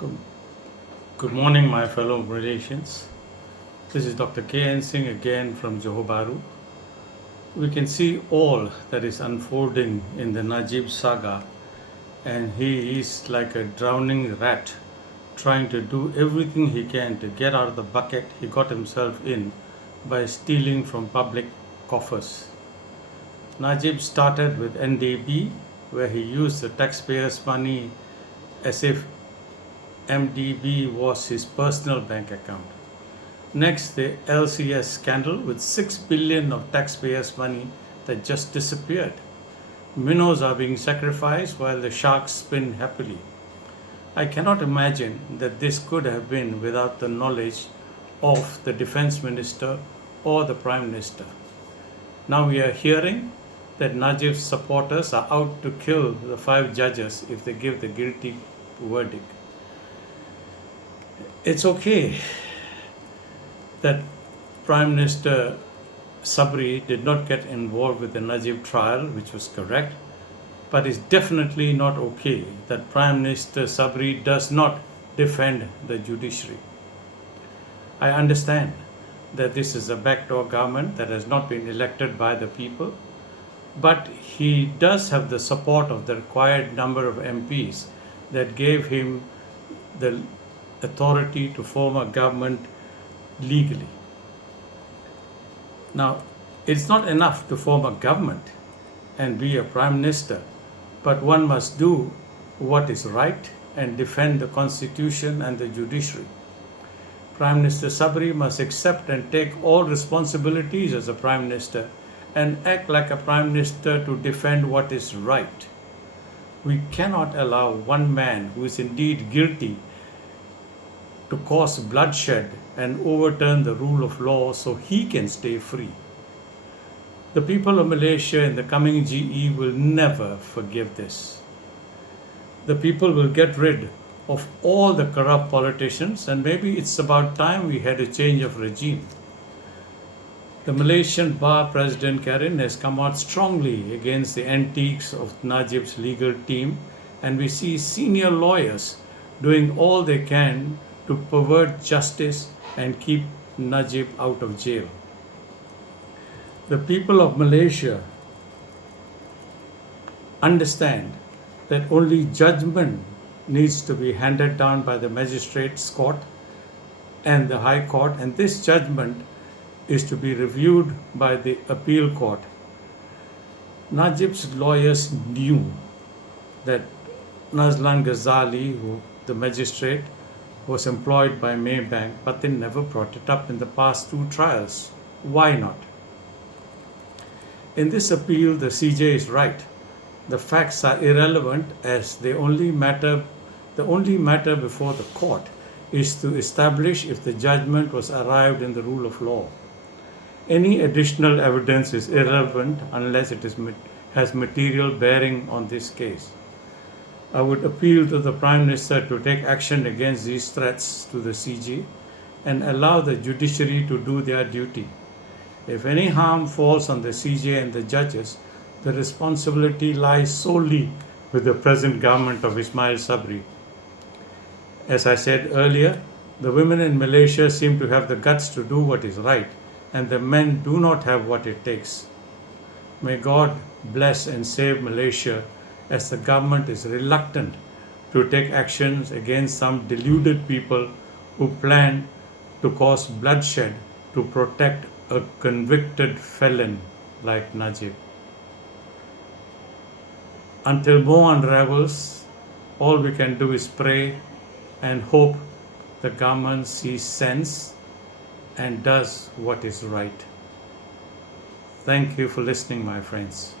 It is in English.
Good, good morning, my fellow Malaysians. This is Dr. K.N. Singh again from Johor Bahru. We can see all that is unfolding in the Najib saga, and he is like a drowning rat trying to do everything he can to get out of the bucket he got himself in by stealing from public coffers. Najib started with NDB, where he used the taxpayers' money as if MDB was his personal bank account. Next, the LCS scandal with 6 billion of taxpayers' money that just disappeared. Minnows are being sacrificed while the sharks spin happily. I cannot imagine that this could have been without the knowledge of the defense minister or the prime minister. Now we are hearing that Najib's supporters are out to kill the 5 judges if they give the guilty verdict. It's okay that Prime Minister Sabri did not get involved with the Najib trial, which was correct, but it's definitely not okay that Prime Minister Sabri does not defend the judiciary. I understand that this is a backdoor government that has not been elected by the people, but he does have the support of the required number of MPs that gave him the authority to form a government legally. Now, it's not enough to form a government and be a prime minister, but one must do what is right and defend the constitution and the judiciary. Prime Minister Sabri must accept and take all responsibilities as a prime minister and act like a prime minister to defend what is right. We cannot allow one man who is indeed guilty to cause bloodshed and overturn the rule of law so he can stay free. The people of Malaysia in the coming GE will never forgive this. The people will get rid of all the corrupt politicians, and maybe it's about time we had a change of regime. The Malaysian Bar President Karin has come out strongly against the antics of Najib's legal team, and we see senior lawyers doing all they can to pervert justice and keep Najib out of jail. The people of Malaysia understand that only judgment needs to be handed down by the magistrates court and the high court, and this judgment is to be reviewed by the appeal court. Najib's lawyers knew that Nazlan Ghazali, the magistrate, was employed by Maybank, but they never brought it up in the past 2 trials. Why not? In this appeal, the CJ is right. The facts are irrelevant as the only matter before the court is to establish if the judgment was arrived in the rule of law. Any additional evidence is irrelevant unless it has material bearing on this case. I would appeal to the Prime Minister to take action against these threats to the CG and allow the judiciary to do their duty. If any harm falls on the CJ and the judges, the responsibility lies solely with the present government of Ismail Sabri. As I said earlier, the women in Malaysia seem to have the guts to do what is right, and the men do not have what it takes. May God bless and save Malaysia, as the government is reluctant to take actions against some deluded people who plan to cause bloodshed to protect a convicted felon like Najib. Until more unravels, all we can do is pray and hope the government sees sense and does what is right. Thank you for listening, my friends.